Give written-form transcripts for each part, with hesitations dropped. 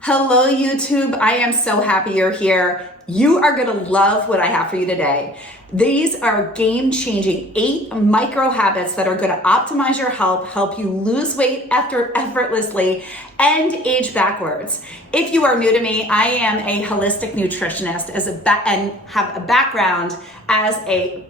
Hello, YouTube. I am so happy you're here. You are going to love what I have for you today. These are game-changing 8 micro habits that are going to optimize your health, help you lose weight effortlessly, and age backwards. If you are new to me, I am a holistic nutritionist and have a background as a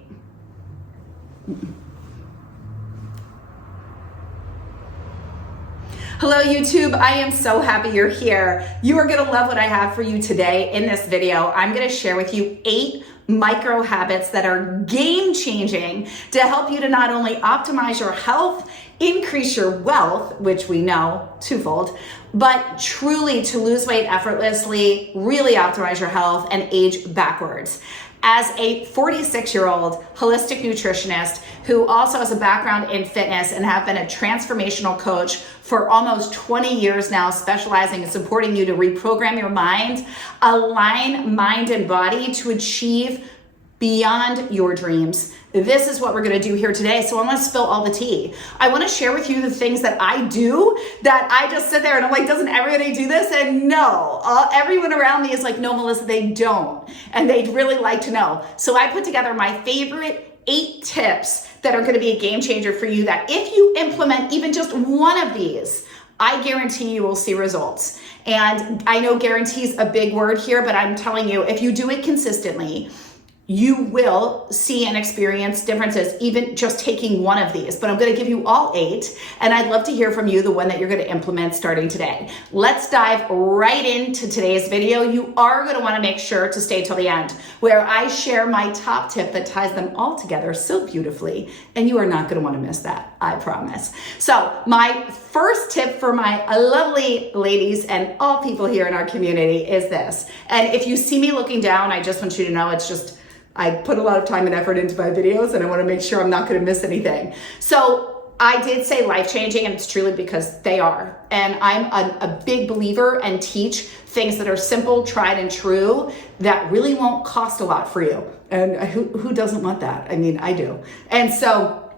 Hello YouTube, I am so happy you're here. You are gonna love what I have for you today in this video. I'm gonna share with you 8 micro habits that are game changing to help you to not only optimize your health, increase your wealth, which we know twofold, but truly to lose weight effortlessly, really optimize your health and age backwards. As a 46-year-old holistic nutritionist who also has a background in fitness and have been a transformational coach for almost 20 years now, specializing in supporting you to reprogram your mind, align mind and body to achieve beyond your dreams. This is what we're going to do here today. So I want to spill all the tea. I want to share with you the things that I do that I just sit there and I'm like, doesn't everybody do this? And no, everyone around me is like, no, Melissa, they don't. And they'd really like to know. So I put together my favorite 8 tips that are going to be a game changer for you that if you implement even just one of these, I guarantee you will see results. And I know guarantees a big word here, but I'm telling you, if you do it consistently, you will see and experience differences even just taking one of these. But I'm going to give you all 8, and I'd love to hear from you the one that you're going to implement starting today. Let's dive right into today's video. You are going to want to make sure to stay till the end, where I share my top tip that ties them all together so beautifully, and you are not going to want to miss that, I promise. So my first tip for my lovely ladies and all people here in our community is this. And if you see me looking down, I just want you to know it's just I put a lot of time and effort into my videos, and I want to make sure I'm not going to miss anything. So I did say life-changing, and it's truly because they are. And I'm a big believer and teach things that are simple, tried and true, that really won't cost a lot for you. And who doesn't want that? I mean, I do. And so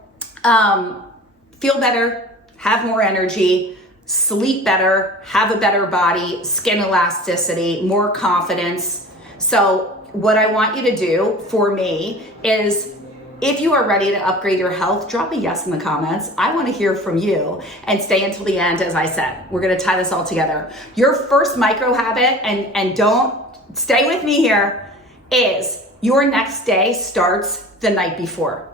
feel better, have more energy, sleep better, have a better body, skin elasticity, more confidence. So what I want you to do for me is, if you are ready to upgrade your health, drop a yes in the comments. I want to hear from you, and stay until the end. As I said, we're going to tie this all together. Your first micro habit, and don't stay with me here, is your next day starts the night before.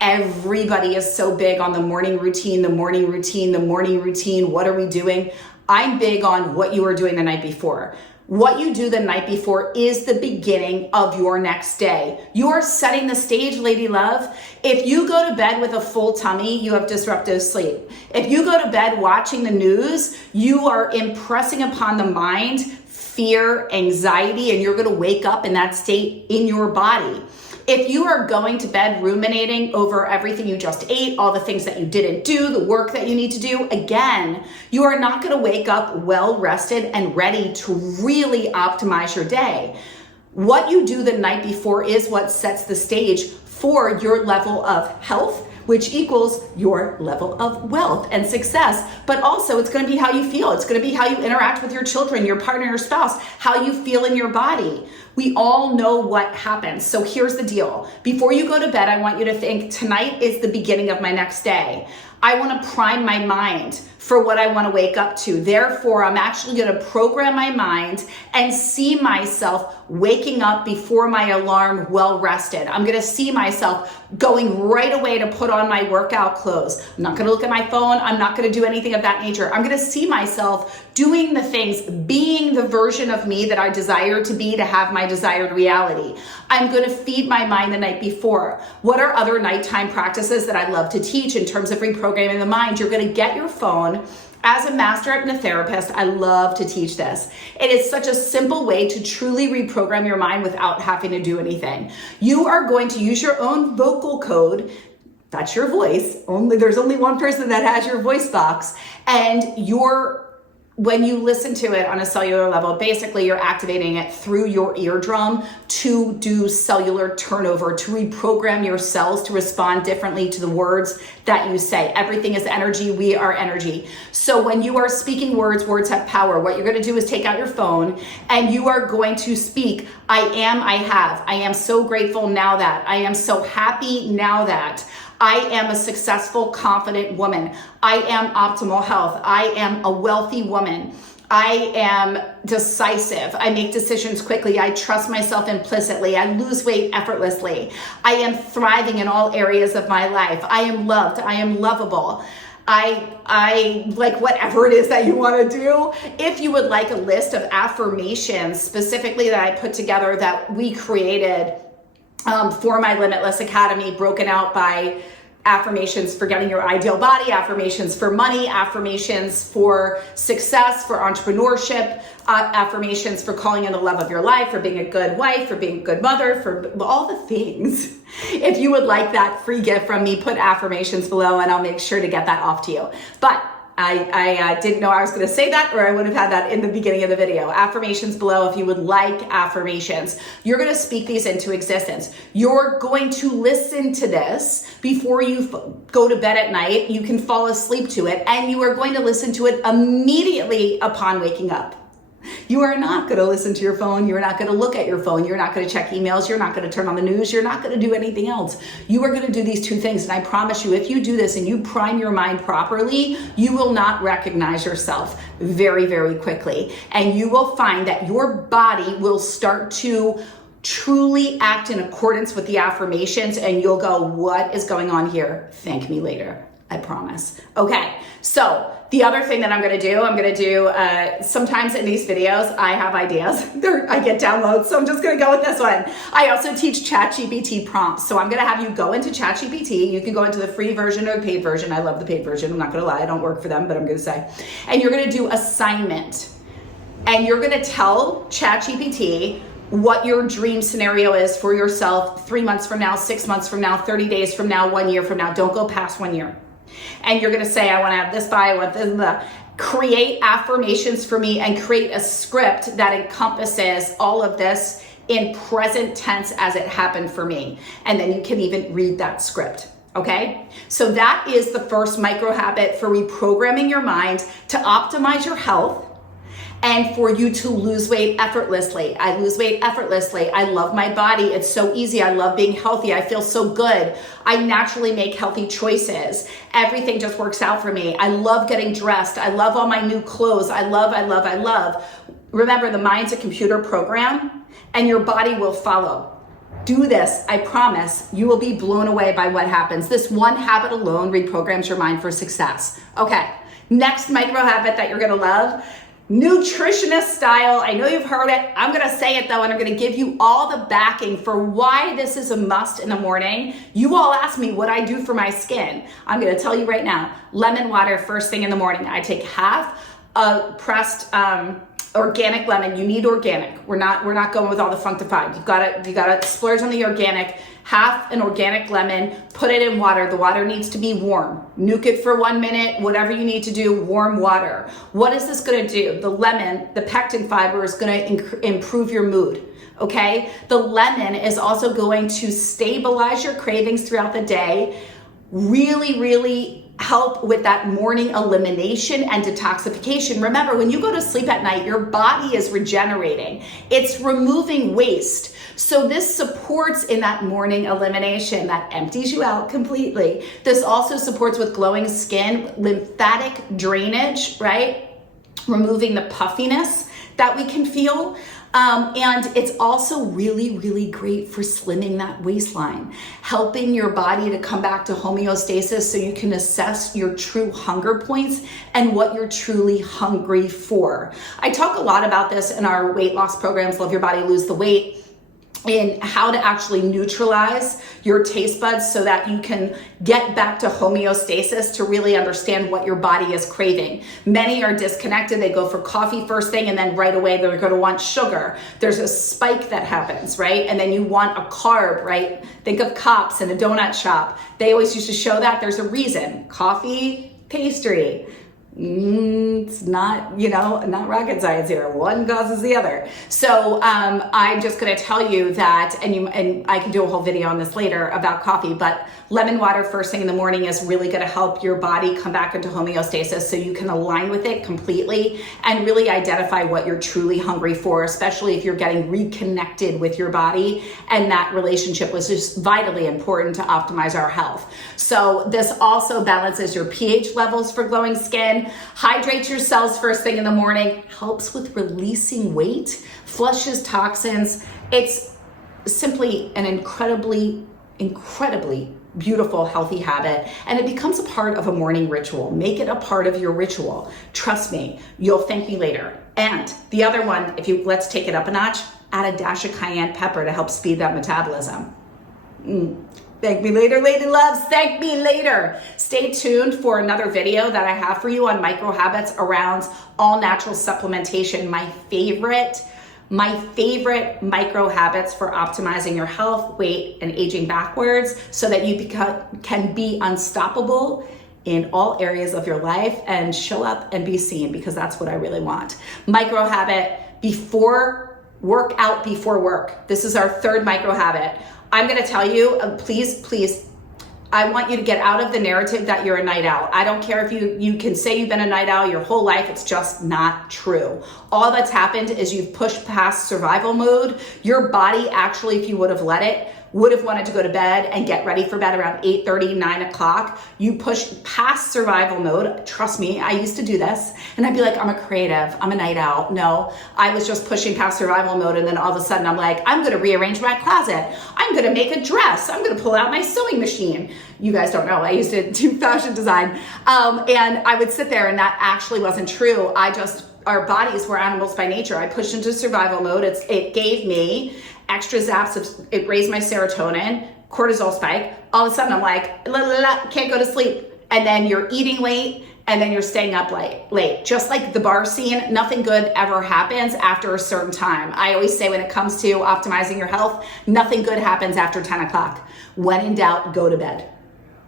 Everybody is so big on the morning routine, the morning routine, the morning routine. What are we doing? I'm big on what you are doing the night before. What you do the night before is the beginning of your next day. You are setting the stage, lady love. If you go to bed with a full tummy, you have disruptive sleep. If you go to bed watching the news, you are impressing upon the mind fear, anxiety, and you're going to wake up in that state in your body. If you are going to bed ruminating over everything you just ate, all the things that you didn't do, the work that you need to do, again, you are not going to wake up well rested and ready to really optimize your day. What you do the night before is what sets the stage for your level of health, which equals your level of wealth and success. But also it's going to be how you feel. It's going to be how you interact with your children, your partner, your spouse, how you feel in your body. We all know what happens. So here's the deal. Before you go to bed, I want you to think, tonight is the beginning of my next day. I want to prime my mind for what I want to wake up to. Therefore, I'm actually going to program my mind and see myself waking up before my alarm well rested. I'm going to see myself going right away to put on my workout clothes. I'm not going to look at my phone. I'm not going to do anything of that nature. I'm going to see myself doing the things, being the version of me that I desire to be to have my desired reality. I'm going to feed my mind the night before. What are other nighttime practices that I love to teach in terms of reprogramming the mind? You're going to get your phone. As a master hypnotherapist, I love to teach this. It is such a simple way to truly reprogram your mind without having to do anything. You are going to use your own vocal code. That's your voice. There's only one person that has your voice box, and your when you listen to it on a cellular level, basically you're activating it through your eardrum to do cellular turnover, to reprogram your cells to respond differently to the words that you say. Everything is energy. We are energy. So when you are speaking words, words have power. What you're going to do is take out your phone and you are going to speak, I am, I have. I am so grateful now that. I am so happy now that. I am a successful, confident woman. I am optimal health. I am a wealthy woman. I am decisive. I make decisions quickly. I trust myself implicitly. I lose weight effortlessly. I am thriving in all areas of my life. I am loved. I am lovable. I like whatever it is that you want to do. If you would like a list of affirmations specifically that I put together that we created for my Limitless Academy, broken out by affirmations for getting your ideal body, affirmations for money, affirmations for success, for entrepreneurship, affirmations for calling in the love of your life, for being a good wife, for being a good mother, for all the things. If you would like that free gift from me, put affirmations below and I'll make sure to get that off to you. But I didn't know I was going to say that, or I would have had that in the beginning of the video. Affirmations below if you would like affirmations. You're going to speak these into existence. You're going to listen to this before you go to bed at night. You can fall asleep to it, and you are going to listen to it immediately upon waking up. You are not going to listen to your phone. You're not going to look at your phone. You're not going to check emails. You're not going to turn on the news. You're not going to do anything else. You are going to do these two things. And I promise you, if you do this and you prime your mind properly, you will not recognize yourself very, very quickly. And you will find that your body will start to truly act in accordance with the affirmations, and you'll go, what is going on here? Thank me later. I promise. Okay, so the other thing that I'm going to do, sometimes in these videos, I have ideas. I get downloads, so I'm just going to go with this one. I also teach ChatGPT prompts. So I'm going to have you go into ChatGPT. You can go into the free version or the paid version. I love the paid version. I'm not going to lie. I don't work for them, but I'm going to say. And you're going to do assignment. And you're going to tell ChatGPT what your dream scenario is for yourself 3 months from now, 6 months from now, 30 days from now, 1 year from now. Don't go past 1 year. And you're going to say, I want to have this by, I want this, create affirmations for me and create a script that encompasses all of this in present tense as it happened for me. And then you can even read that script. Okay. So that is the first micro habit for reprogramming your mind to optimize your health and for you to lose weight effortlessly. I lose weight effortlessly. I love my body. It's so easy. I love being healthy. I feel so good. I naturally make healthy choices. Everything just works out for me. I love getting dressed. I love all my new clothes. I love. Remember, the mind's a computer program and your body will follow. Do this. I promise you will be blown away by what happens. This one habit alone reprograms your mind for success. Okay. Next micro habit that you're going to love. Nutritionist style. I know you've heard it. I'm going to say it though, and I'm going to give you all the backing for why this is a must in the morning. You all ask me what I do for my skin. I'm going to tell you right now. Lemon water first thing in the morning. I take half a pressed organic lemon. You need organic. We're not going with all the funkified. You gotta splurge on the organic. Half an organic lemon, put it in water. The water needs to be warm. Nuke it for 1 minute, whatever you need to do, warm water. What is this gonna do? The lemon, the pectin fiber is gonna improve your mood, okay? The lemon is also going to stabilize your cravings throughout the day, really help with that morning elimination and detoxification. Remember, when you go to sleep at night, your body is regenerating. It's removing waste. So this supports in that morning elimination that empties you out completely. This also supports with glowing skin, lymphatic drainage, right? Removing the puffiness that we can feel. And it's also really great for slimming that waistline, helping your body to come back to homeostasis so you can assess your true hunger points and what you're truly hungry for. I talk a lot about this in our weight loss programs, Love Your Body, Lose the Weight, in how to actually neutralize your taste buds so that you can get back to homeostasis to really understand what your body is craving. Many are disconnected. They go for coffee first thing and then right away they're going to want sugar. There's a spike that happens, right? And then you want a carb, right? Think of cops in a donut shop. They always used to show that there's a reason. Coffee, pastry, It's not, not rocket science here. One causes the other. So I'm just going to tell you that, and I can do a whole video on this later about coffee, but lemon water first thing in the morning is really going to help your body come back into homeostasis so you can align with it completely and really identify what you're truly hungry for, especially if you're getting reconnected with your body. And that relationship was just vitally important to optimize our health. So this also balances your pH levels for glowing skin, hydrates your cells first thing in the morning, helps with releasing weight, flushes toxins. It's simply an incredibly beautiful, healthy habit, and it becomes a part of a morning ritual. Make it a part of your ritual. Trust me, you'll thank me later. And the other one, let's take it up a notch, add a dash of cayenne pepper to help speed that metabolism. Thank me later, lady loves. Thank me later. Stay tuned for another video that I have for you on micro habits around all natural supplementation. My favorite micro habits for optimizing your health, weight, and aging backwards so that you can be unstoppable in all areas of your life and show up and be seen, because that's what I really want. Micro habit workout before work. This is our third micro habit. I'm going to tell you, please, I want you to get out of the narrative that you're a night owl. I don't care if you can say you've been a night owl your whole life. It's just not true. All that's happened is you've pushed past survival mode. Your body actually, if you would have let it, would have wanted to go to bed and get ready for bed around 8:30, 9 o'clock. You push past survival mode. Trust me, I used to do this. And I'd be like, I'm a creative, I'm a night owl. No, I was just pushing past survival mode. And then all of a sudden I'm like, I'm gonna rearrange my closet. I'm gonna make a dress. I'm gonna pull out my sewing machine. You guys don't know, I used to do fashion design. And I would sit there, and that actually wasn't true. Our bodies were animals by nature. I pushed into survival mode. It gave me extra zaps, it raised my serotonin, cortisol spike. All of a sudden I'm like, can't go to sleep. And then you're eating late, and then you're staying up late. Just like the bar scene, nothing good ever happens after a certain time. I always say when it comes to optimizing your health, nothing good happens after 10 o'clock. When in doubt, go to bed.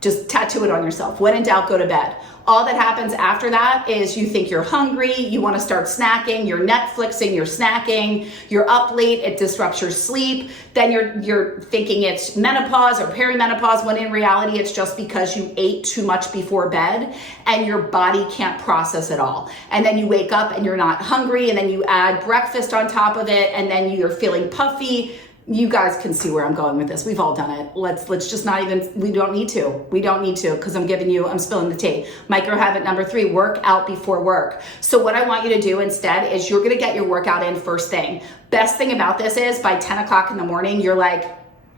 Just tattoo it on yourself. When in doubt, go to bed. All that happens after that is you think you're hungry, you want to start snacking, you're Netflixing, you're snacking, you're up late, it disrupts your sleep. Then you're thinking it's menopause or perimenopause, when in reality it's just because you ate too much before bed and your body can't process it all. And then you wake up and you're not hungry, and then you add breakfast on top of it, and then you're feeling puffy. You guys can see where I'm going with this. We've all done it. Let's just not even, we don't need to, because I'm spilling the tea. Micro habit number 3, work out before work. So what I want you to do instead is you're gonna get your workout in first thing. Best thing about this is by 10 o'clock in the morning, you're like,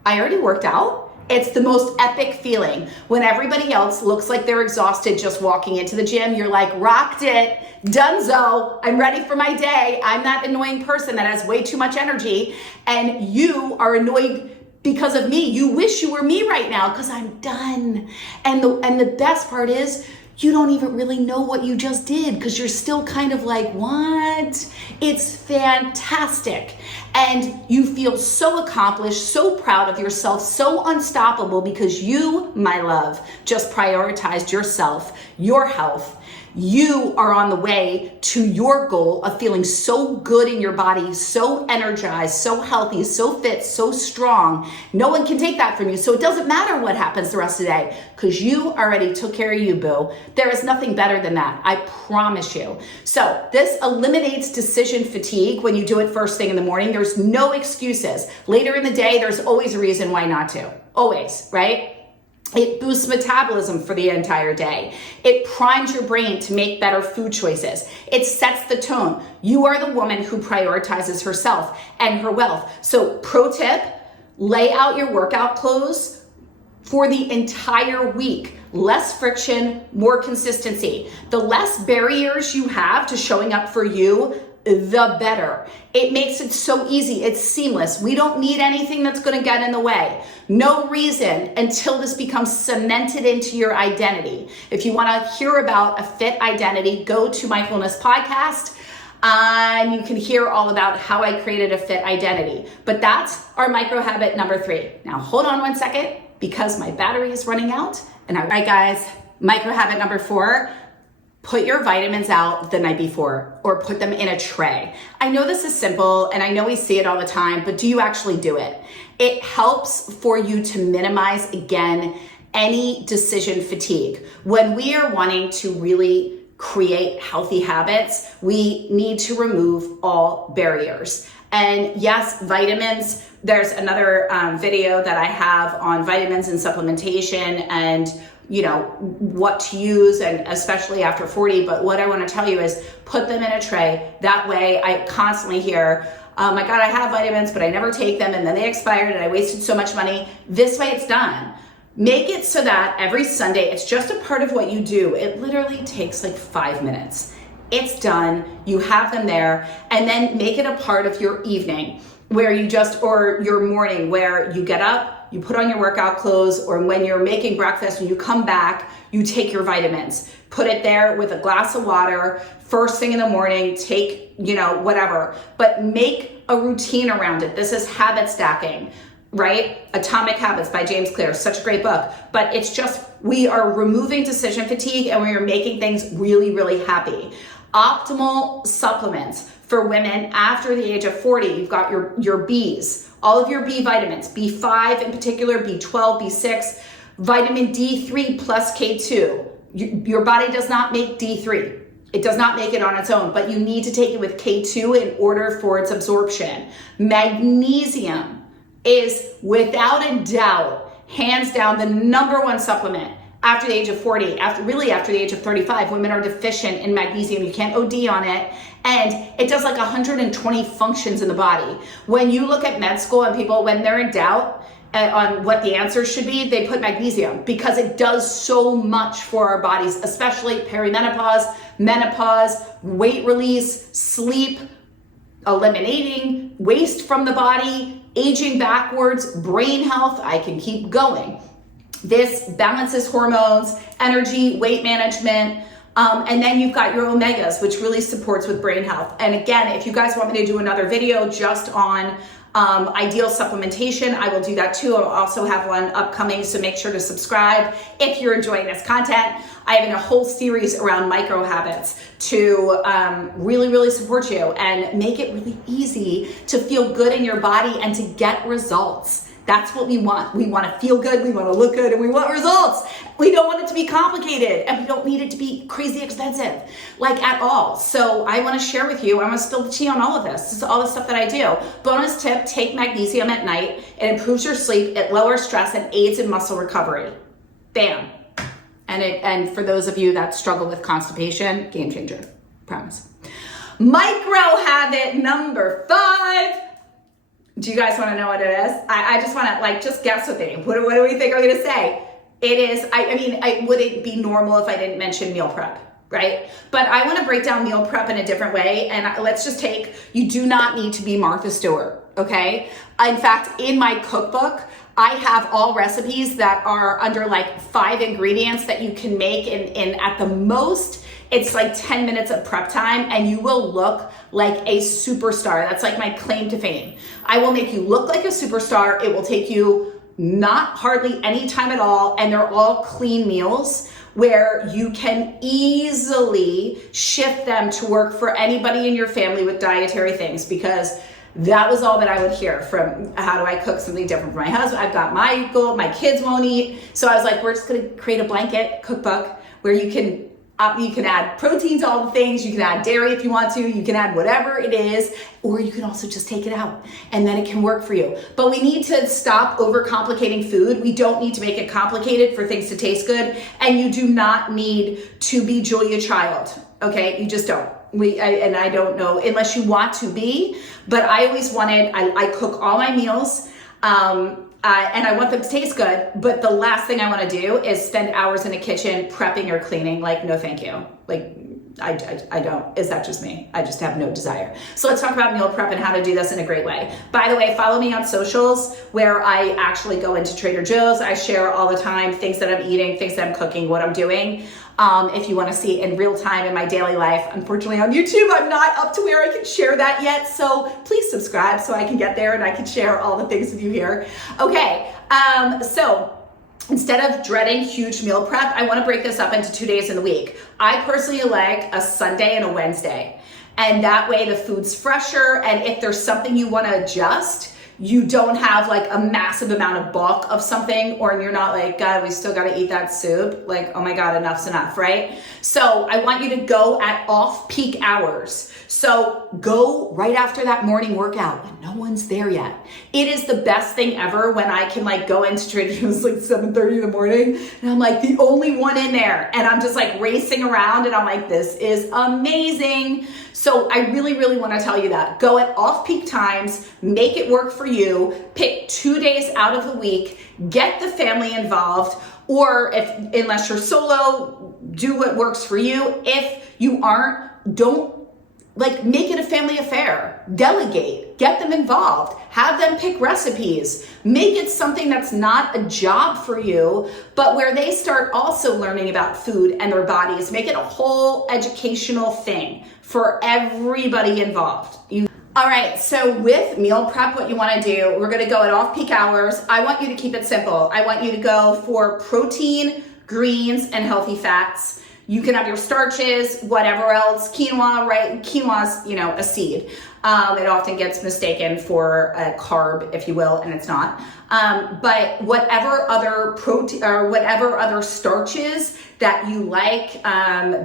I already worked out. It's the most epic feeling. When everybody else looks like they're exhausted just walking into the gym, you're like, rocked it, donezo, I'm ready for my day. I'm that annoying person that has way too much energy, and you are annoyed because of me. You wish you were me right now because I'm done. And the best part is, you don't even really know what you just did because you're still kind of like, what? It's fantastic. And you feel so accomplished, so proud of yourself, so unstoppable because you, my love, just prioritized yourself, your health. You are on the way to your goal of feeling so good in your body, so energized, so healthy, so fit, so strong. No one can take that from you. So it doesn't matter what happens the rest of the day because you already took care of you, boo. There is nothing better than that. I promise you. So this eliminates decision fatigue when you do it first thing in the morning. There's no excuses. Later in the day, there's always a reason why not to. Always, right? It boosts metabolism for the entire day. It primes your brain to make better food choices. It sets the tone. You are the woman who prioritizes herself and her wealth. So pro tip, lay out your workout clothes for the entire week. Less friction, more consistency. The less barriers you have to showing up for you, the better. It makes it so easy. It's seamless. We don't need anything that's going to get in the way. No reason until this becomes cemented into your identity. If you want to hear about a fit identity, go to my Mindfulness podcast and you can hear all about how I created a fit identity. But that's our micro habit number 3. Now hold on one second because my battery is running out. And all right, guys, micro habit number 4. put your vitamins out the night before or put them in a tray. I know this is simple and I know we see it all the time, but do you actually do it? It helps for you to minimize, again, any decision fatigue. When we are wanting to really create healthy habits, we need to remove all barriers. And yes, vitamins, there's another video that I have on vitamins and supplementation and what to use, and especially after 40. But what I want to tell you is put them in a tray. That way I constantly hear, oh my God, I have vitamins, but I never take them. And then they expired and I wasted so much money. This way it's done. Make it so that every Sunday, it's just a part of what you do. It literally takes like 5 minutes. It's done. You have them there, and then make it a part of your evening where you or your morning where you get up, you put on your workout clothes, or when you're making breakfast and you come back, you take your vitamins. Put it there with a glass of water, first thing in the morning, take, whatever. But make a routine around it. This is habit stacking, right? Atomic Habits by James Clear, such a great book. But it's just, we are removing decision fatigue and we are making things really, really happy. Optimal supplements for women after the age of 40. You've got your Bs, all of your B vitamins, B5 in particular, B12, B6, vitamin D3 plus K2. Your body does not make D3. It does not make it on its own, but you need to take it with K2 in order for its absorption. Magnesium is without a doubt, hands down, the number one supplement. After the age of 40, after the age of 35, women are deficient in magnesium. You can't OD on it. And it does like 120 functions in the body. When you look at med school and people, when they're in doubt on what the answers should be, they put magnesium because it does so much for our bodies, especially perimenopause, menopause, weight release, sleep, eliminating waste from the body, aging backwards, brain health. I can keep going. This balances hormones, energy, weight management, and then you've got your omegas, which really supports with brain health. And again, if you guys want me to do another video just on ideal supplementation, I will do that too. I'll also have one upcoming, so make sure to subscribe if you're enjoying this content. I have a whole series around micro habits to really, really support you and make it really easy to feel good in your body and to get results. That's what we want. We want to feel good, we want to look good, and we want results. We don't want it to be complicated, and we don't need it to be crazy expensive, like at all. So I want to share with you, I want to spill the tea on all of this. This is all the stuff that I do. Bonus tip, take magnesium at night. It improves your sleep, it lowers stress, and aids in muscle recovery. Bam. And for those of you that struggle with constipation, game changer, promise. Micro habit number 5. Do you guys want to know what it is? I just want to just guess with me. What do we think I'm going to say? It is, I wouldn't be normal if I didn't mention meal prep, right? But I want to break down meal prep in a different way. And let's just you do not need to be Martha Stewart, okay? In fact, in my cookbook, I have all recipes that are under 5 ingredients that you can make in at the most, it's 10 minutes of prep time, and you will look like a superstar. That's my claim to fame. I will make you look like a superstar. It will take you not hardly any time at all, and they're all clean meals where you can easily shift them to work for anybody in your family with dietary things, because that was all that I would hear from how do I cook something different for my husband. I've got my goal, my kids won't eat. So I was like, we're just gonna create a blanket cookbook where you can add protein to all the things, you can add dairy if you want to, you can add whatever it is, or you can also just take it out and then it can work for you. But we need to stop overcomplicating food. We don't need to make it complicated for things to taste good, and you do not need to be Julia Child, okay? You just don't. I don't know, unless you want to be, but I always I cook all my meals, and I want them to taste good, but the last thing I want to do is spend hours in a kitchen prepping or cleaning. No, thank you. I don't. Is that just me? I just have no desire. So let's talk about meal prep and how to do this in a great way. By the way, follow me on socials where I actually go into Trader Joe's. I share all the time things that I'm eating, things that I'm cooking, what I'm doing. If you want to see in real time in my daily life. Unfortunately on YouTube, I'm not up to where I can share that yet. So please subscribe so I can get there and I can share all the things with you here. Okay, so instead of dreading huge meal prep, I want to break this up into 2 days in the week. I personally like a Sunday and a Wednesday. And that way the food's fresher. And if there's something you want to adjust, you don't have like a massive amount of bulk of something, or you're not like, God, we still got to eat that soup. Like, oh my God, enough's enough, right? So I want you to go at off-peak hours. So go right after that morning workout when no one's there yet. It is the best thing ever when I can like go into Trader Joe's like 7:30 in the morning and I'm like the only one in there and I'm just like racing around and I'm like, this is amazing. So I really, really want to tell you that. Go at off-peak times, make it work for you, pick 2 days out of the week, get the family involved, or unless you're solo, do what works for you. If you aren't, don't make it a family affair. Delegate, get them involved, have them pick recipes, make it something that's not a job for you, but where they start also learning about food and their bodies. Make it a whole educational thing for everybody involved. All right, so with meal prep, what you want to do, we're going to go at off-peak hours. I want you to keep it simple. I want you to go for protein, greens, and healthy fats. You can have your starches, whatever else, quinoa, right? Quinoa's, a seed. It often gets mistaken for a carb, if you will, and it's not. But whatever other protein or whatever other starches that you like,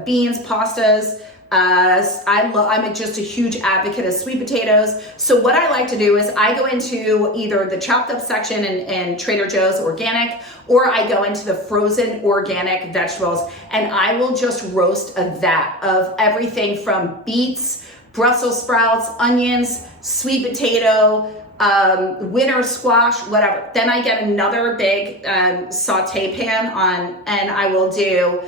beans, pastas, I'm just a huge advocate of sweet potatoes. So what I like to do is I go into either the chopped up section in Trader Joe's organic, or I go into the frozen organic vegetables and I will just roast a vat of everything from beets, Brussels sprouts, onions, sweet potato, winter squash, whatever. Then I get another big saute pan and I will do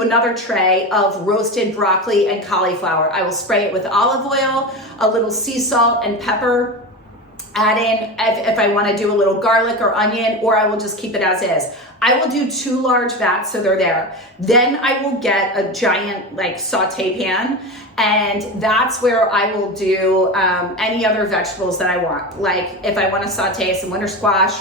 another tray of roasted broccoli and cauliflower. I will spray it with olive oil, a little sea salt and pepper. Add in, if I want to do a little garlic or onion, or I will just keep it as is. I will do 2 large vats so they're there. Then I will get a giant saute pan, and that's where I will do any other vegetables that I want. Like if I want to saute some winter squash,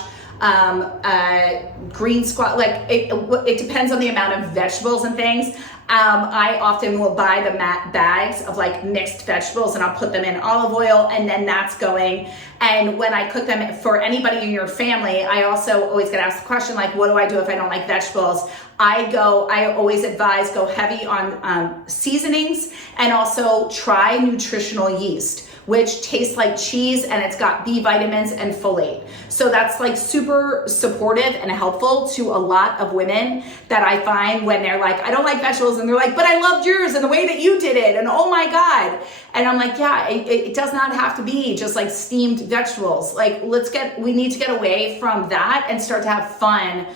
green squash, it depends on the amount of vegetables and things. I often will buy the bags of mixed vegetables and I'll put them in olive oil, and then that's going. And when I cook them for anybody in your family, I also always get asked the question, what do I do if I don't like vegetables? I always advise go heavy on seasonings, and also try nutritional yeast, which tastes like cheese and it's got B vitamins and folate. So that's super supportive and helpful to a lot of women that I find when they're like, I don't like vegetables, and they're like, but I loved yours and the way that you did it, and oh my God. And I'm like, yeah, it does not have to be just steamed vegetables. We need to get away from that and start to have fun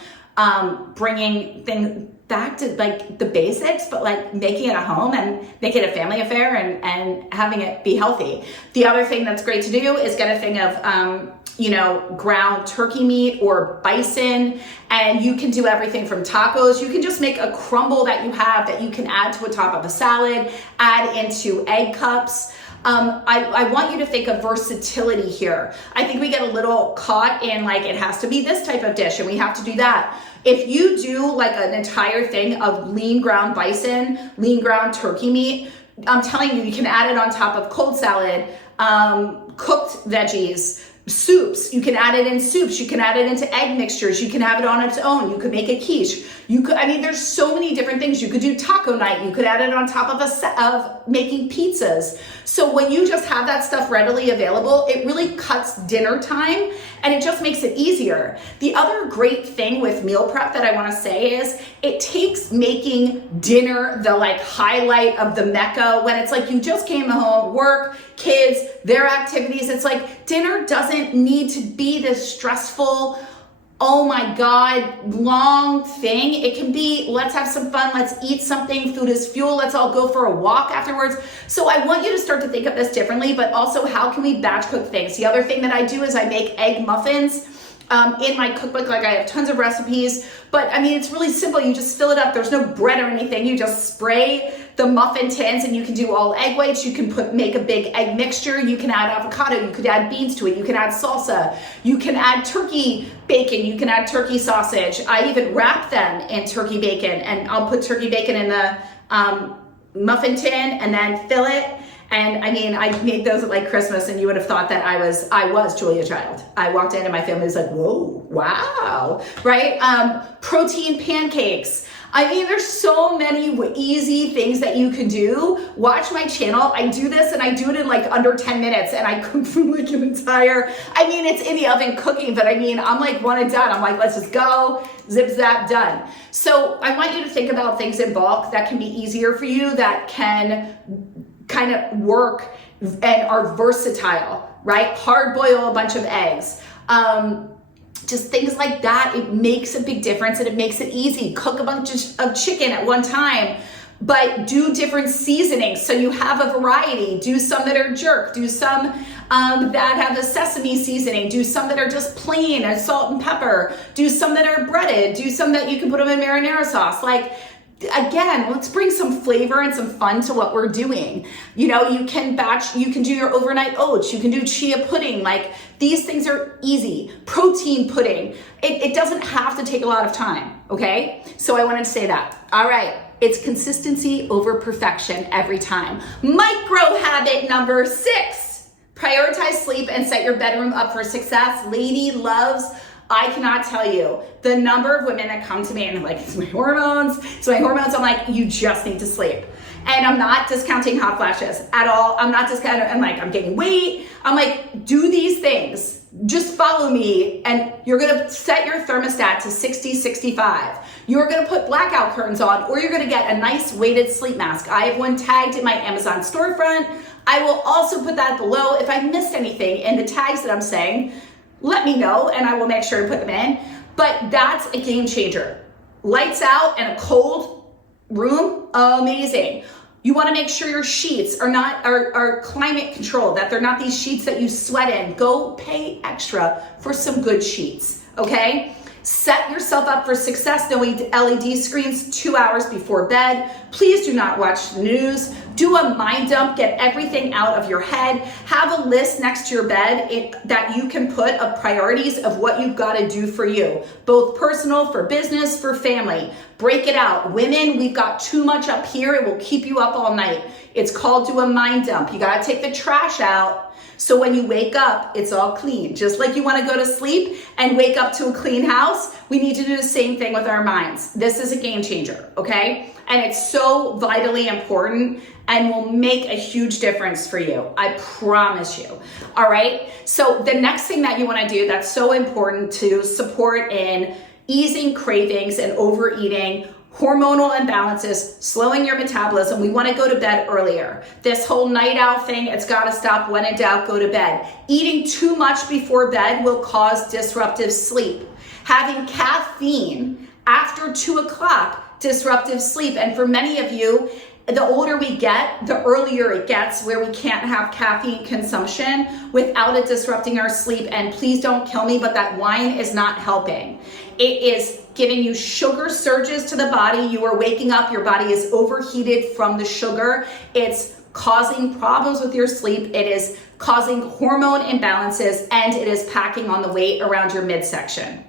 bringing things back to the basics, but making it a home and making it a family affair and having it be healthy. The other thing that's great to do is get a thing of ground turkey meat or bison, and you can do everything from tacos. You can just make a crumble that you have that you can add to a top of a salad, add into egg cups. I want you to think of versatility here. I think we get a little caught in it has to be this type of dish and we have to do that. If you do an entire thing of lean ground bison, lean ground turkey meat, I'm telling you, you can add it on top of cold salad, cooked veggies, soups. You can add it in soups. You can add it into egg mixtures. You can have it on its own. You could make a quiche. There's so many different things. You could do taco night. You could add it on top of making pizzas. So when you just have that stuff readily available, it really cuts dinner time and it just makes it easier. The other great thing with meal prep that I want to say is it takes making dinner the highlight of the mecca when it's you just came home, work, kids, their activities. It's dinner doesn't need to be this stressful, oh my God, long thing. It can be, let's have some fun, let's eat something, food is fuel, let's all go for a walk afterwards. So I want you to start to think of this differently, but also how can we batch cook things? The other thing that I do is I make egg muffins. In my cookbook, I have tons of recipes, but it's really simple. You just fill it up. There's no bread or anything. You just spray the muffin tins and you can do all egg whites. You can make a big egg mixture. You can add avocado. You could add beans to it. You can add salsa. You can add turkey bacon. You can add turkey sausage. I even wrap them in turkey bacon, and I'll put turkey bacon in the muffin tin and then fill it. And I mean, I made those at like Christmas, and you would have thought that I was Julia Child. I walked in and my family was like, whoa, wow, right? Protein pancakes. I mean, there's so many easy things that you can do. Watch my channel. I do this and I do it in like under 10 minutes, and I cook like an entire, I mean, it's in the oven cooking, but I mean, I'm like one and done. I'm like, let's just go, zip, zap, done. So I want you to think about things in bulk that can be easier for you, that can kind of work and are versatile, right? Hard boil a bunch of eggs. Just things like that. It makes a big difference, and it makes it easy. Cook a bunch of chicken at one time, but do different seasonings so you have a variety. Do some that are jerk, do some that have a sesame seasoning, do some that are just plain and salt and pepper, do some that are breaded, do some that you can put them in marinara sauce. Like, again, let's bring some flavor and some fun to what we're doing. You know, you can do your overnight oats, you can do chia pudding. Like, these things are easy. Protein pudding. It doesn't have to take a lot of time, okay? So I wanted to say that. All right, it's consistency over perfection every time. Micro habit number 6, prioritize sleep and set your bedroom up for success. Lady loves, I cannot tell you the number of women that come to me and are like, it's my hormones. I'm like, you just need to sleep. And I'm not discounting hot flashes at all. I'm not discounting, I'm like, I'm gaining weight. I'm like, do these things. Just follow me, and you're gonna set your thermostat to 60, 65. You're gonna put blackout curtains on, or you're gonna get a nice weighted sleep mask. I have one tagged in my Amazon storefront. I will also put that below. If I missed anything in the tags that I'm saying, let me know and I will make sure to put them in. But that's a game changer. Lights out and a cold room, amazing. You want to make sure your sheets are climate controlled, that they're not these sheets that you sweat in. Go pay extra for some good sheets, okay? Set yourself up for success. No LED screens 2 hours before bed. Please do not watch the news. Do a mind dump. Get everything out of your head. Have a list next to your bed that you can put of priorities of what you've got to do for you, both personal, for business, for family. Break it out. Women, we've got too much up here. It will keep you up all night. It's called do a mind dump. You got to take the trash out. So when you wake up, it's all clean. Just like you want to go to sleep and wake up to a clean house, we need to do the same thing with our minds. This is a game changer, okay? And it's so vitally important and will make a huge difference for you. I promise you, all right? So the next thing that you want to do that's so important to support in easing cravings and overeating, hormonal imbalances, slowing your metabolism. We want to go to bed earlier. This whole night owl thing, it's got to stop. When in doubt, go to bed. Eating too much before bed will cause disruptive sleep. Having caffeine after 2 o'clock, disruptive sleep. And for many of you, the older we get, the earlier it gets where we can't have caffeine consumption without it disrupting our sleep. And please don't kill me, but that wine is not helping. It is giving you sugar surges to the body. You are waking up, your body is overheated from the sugar. It's causing problems with your sleep. It is causing hormone imbalances, and it is packing on the weight around your midsection.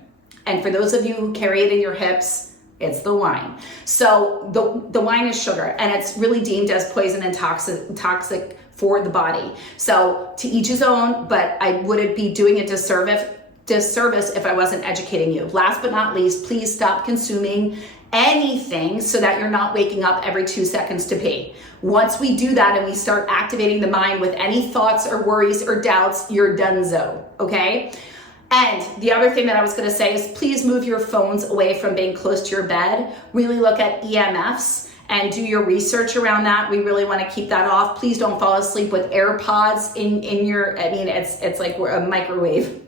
And for those of you who carry it in your hips, it's the wine. So the wine is sugar, and it's really deemed as poison and toxic for the body. So to each his own, but I wouldn't be doing a disservice if I wasn't educating you. Last but not least, please stop consuming anything so that you're not waking up every 2 seconds to pee. Once we do that and we start activating the mind with any thoughts or worries or doubts, you're donezo, okay? And the other thing that I was going to say is please move your phones away from being close to your bed. Really look at EMFs and do your research around that. We really want to keep that off. Please don't fall asleep with AirPods in your, I mean, it's like a microwave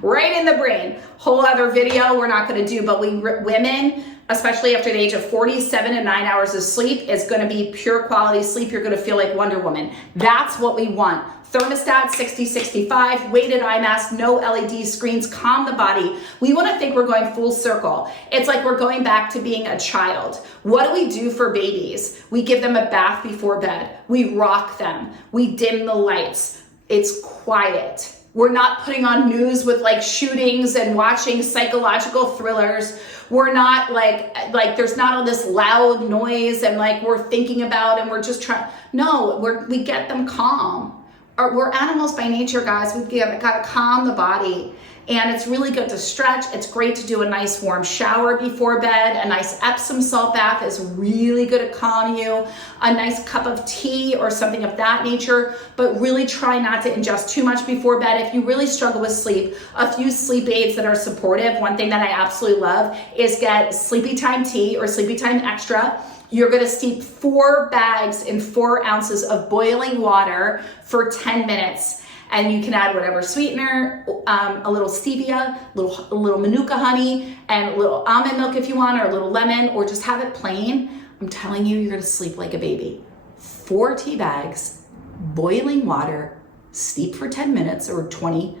right in the brain. Whole other video we're not going to do, but women, especially after the age of 40, 7 to 9 hours of sleep is going to be pure quality sleep. You're going to feel like Wonder Woman. That's what we want. Thermostat 60, 65, weighted eye mask, no LED screens, calm the body. We want to think we're going full circle. It's like we're going back to being a child. What do we do for babies? We give them a bath before bed. We rock them. We dim the lights. It's quiet. We're not putting on news with like shootings and watching psychological thrillers. We're not like there's not all this loud noise and like we're thinking about and we're just trying. No, we get them calm. We're animals by nature, guys. We've got to calm the body. And it's really good to stretch. It's great to do a nice warm shower before bed. A nice Epsom salt bath is really good at calming you. A nice cup of tea or something of that nature. But really try not to ingest too much before bed. If you really struggle with sleep, a few sleep aids that are supportive. One thing that I absolutely love is get Sleepy Time Tea or Sleepy Time Extra. You're going to steep 4 bags in 4 ounces of boiling water for 10 minutes. And you can add whatever sweetener, a little stevia, a little manuka honey, and a little almond milk if you want, or a little lemon, or just have it plain. I'm telling you, you're going to sleep like a baby. 4 tea bags, boiling water, steep for 10 minutes or 20,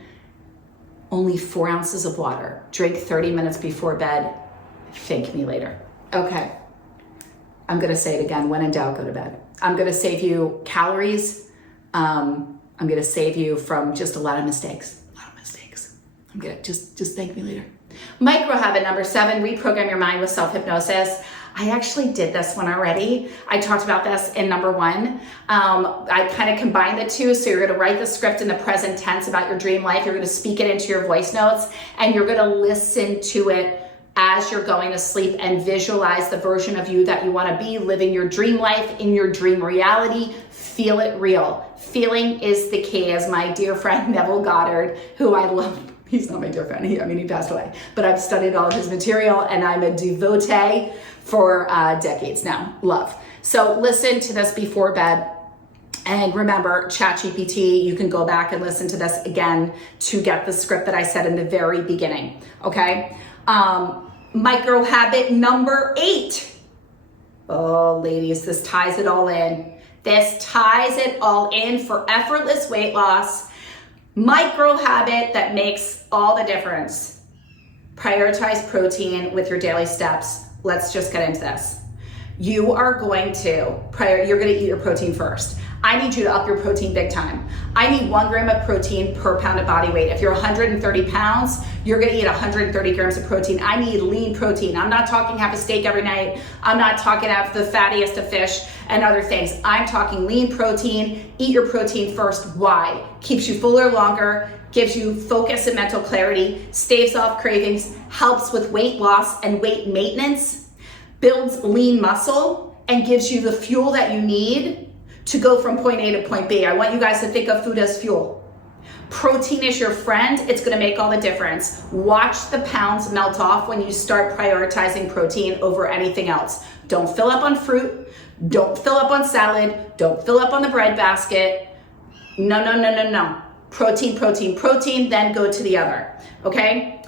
only 4 ounces of water. Drink 30 minutes before bed. Thank me later. Okay. I'm going to say it again. When in doubt, go to bed. I'm going to save you calories. I'm going to save you from just a lot of mistakes. I'm going to just thank me later. Micro habit number 7, reprogram your mind with self-hypnosis. I actually did this one already. I talked about this in number 1. I kind of combined the two. So you're going to write the script in the present tense about your dream life. You're going to speak it into your voice notes and you're going to listen to it as you're going to sleep and visualize the version of you that you want to be, living your dream life in your dream reality. Feel it real. Feeling is the key, as my dear friend Neville Goddard, who I love. He's not my dear friend. He passed away, but I've studied all of his material and I'm a devotee for decades now. Love. So listen to this before bed. And remember, ChatGPT, you can go back and listen to this again to get the script that I said in the very beginning. Okay. Micro habit number 8. Oh, ladies, this ties it all in. This ties it all in for effortless weight loss. Micro habit that makes all the difference. Prioritize protein with your daily steps. Let's just get into this. You are going to you're going to eat your protein first. I need you to up your protein big time. I need 1 gram of protein per pound of body weight. If you're 130 pounds, you're gonna eat 130 grams of protein. I need lean protein. I'm not talking have a steak every night. I'm not talking have the fattiest of fish and other things. I'm talking lean protein. Eat your protein first. Why? Keeps you fuller longer, gives you focus and mental clarity, staves off cravings, helps with weight loss and weight maintenance, builds lean muscle, and gives you the fuel that you need to go from point A to point B. I want you guys to think of food as fuel. Protein is your friend. It's going to make all the difference. Watch the pounds melt off when you start prioritizing protein over anything else. Don't fill up on fruit. Don't fill up on salad. Don't fill up on the bread basket. No. Protein, then go to the other. Okay?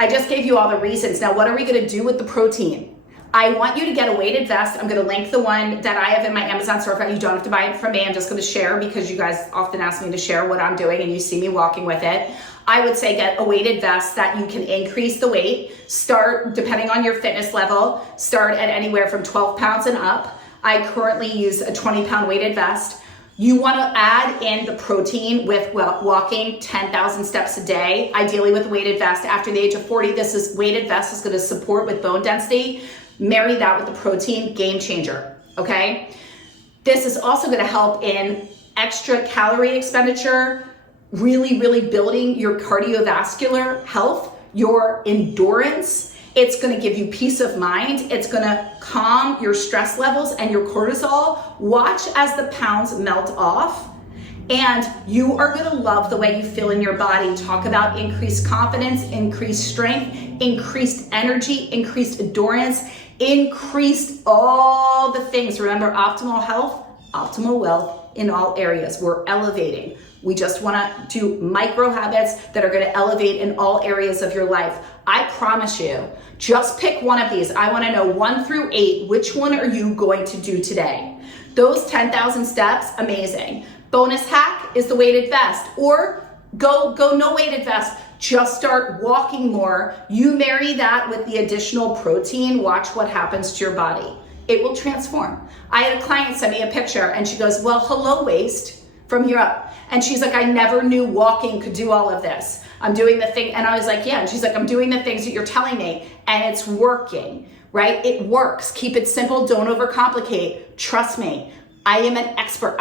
I just gave you all the reasons. Now, what are we going to do with the protein? I want you to get a weighted vest. I'm going to link the one that I have in my Amazon storefront. You don't have to buy it from me. I'm just going to share because you guys often ask me to share what I'm doing and you see me walking with it. I would say get a weighted vest that you can increase the weight. Start, depending on your fitness level, start at anywhere from 12 pounds and up. I currently use a 20-pound weighted vest. You want to add in the protein with walking 10,000 steps a day, ideally with a weighted vest. After the age of 40, weighted vest is going to support with bone density. Marry that with the protein, game changer, okay? This is also gonna help in extra calorie expenditure, really building your cardiovascular health, your endurance. It's gonna give you peace of mind. It's gonna calm your stress levels and your cortisol. Watch as the pounds melt off. And you are gonna love the way you feel in your body. Talk about increased confidence, increased strength, increased energy, increased endurance, increased all the things. Remember, optimal health, optimal wealth in all areas. We're elevating. We just wanna do micro habits that are gonna elevate in all areas of your life. I promise you, just pick one of these. I want to know 1 through 8, which one are you going to do today? Those 10,000 steps, amazing. Bonus hack is the weighted vest, or go no weighted vest. Just start walking more. You marry that with the additional protein. Watch what happens to your body. It will transform. I had a client send me a picture and she goes, well, hello waist from here up. And she's like, I never knew walking could do all of this. I'm doing the thing. And I was like, yeah. And she's like, I'm doing the things that you're telling me and it's working, right? It works. Keep it simple. Don't overcomplicate. Trust me. I am an expert.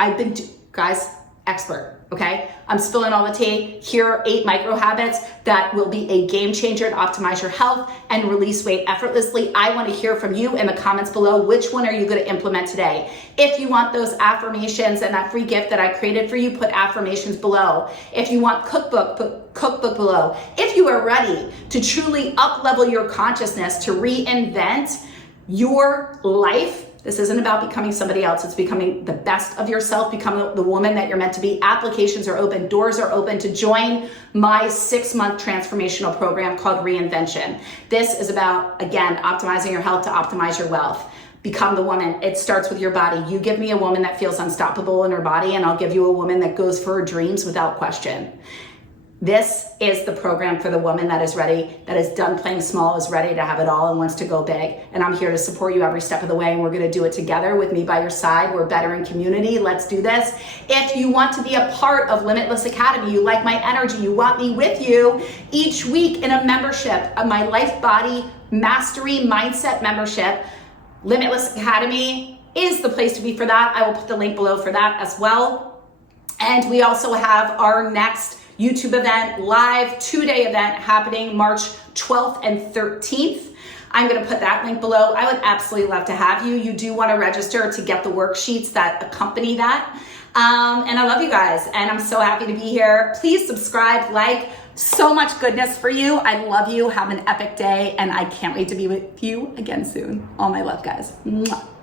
Guys, expert. Okay, I'm spilling all the tea. Here are 8 micro habits that will be a game changer and optimize your health and release weight effortlessly. I want to hear from you in the comments below. Which one are you going to implement today? If you want those affirmations and that free gift that I created for you, put affirmations below. If you want cookbook, put cookbook below. If you are ready to truly up-level your consciousness, to reinvent your life, this isn't about becoming somebody else. It's becoming the best of yourself, become the woman that you're meant to be. Applications are open, doors are open to join my 6-month transformational program called Reinvention. This is about, again, optimizing your health to optimize your wealth. Become the woman. It starts with your body. You give me a woman that feels unstoppable in her body, and I'll give you a woman that goes for her dreams without question. This is the program for the woman that is ready, that is done playing small, is ready to have it all and wants to go big. And I'm here to support you every step of the way, and we're going to do it together with me by your side. We're better in community. Let's do this. If you want to be a part of Limitless Academy, you like my energy, you want me with you each week in a membership, my Life Body Mastery Mindset membership, Limitless Academy is the place to be for that. I will put the link below for that as well. And we also have our next YouTube event, live 2-day event happening March 12th and 13th. I'm going to put that link below. I would absolutely love to have you. You do want to register to get the worksheets that accompany that. And I love you guys, and I'm so happy to be here. Please subscribe, like, so much goodness for you. I love you. Have an epic day, and I can't wait to be with you again soon. All my love, guys. Mwah.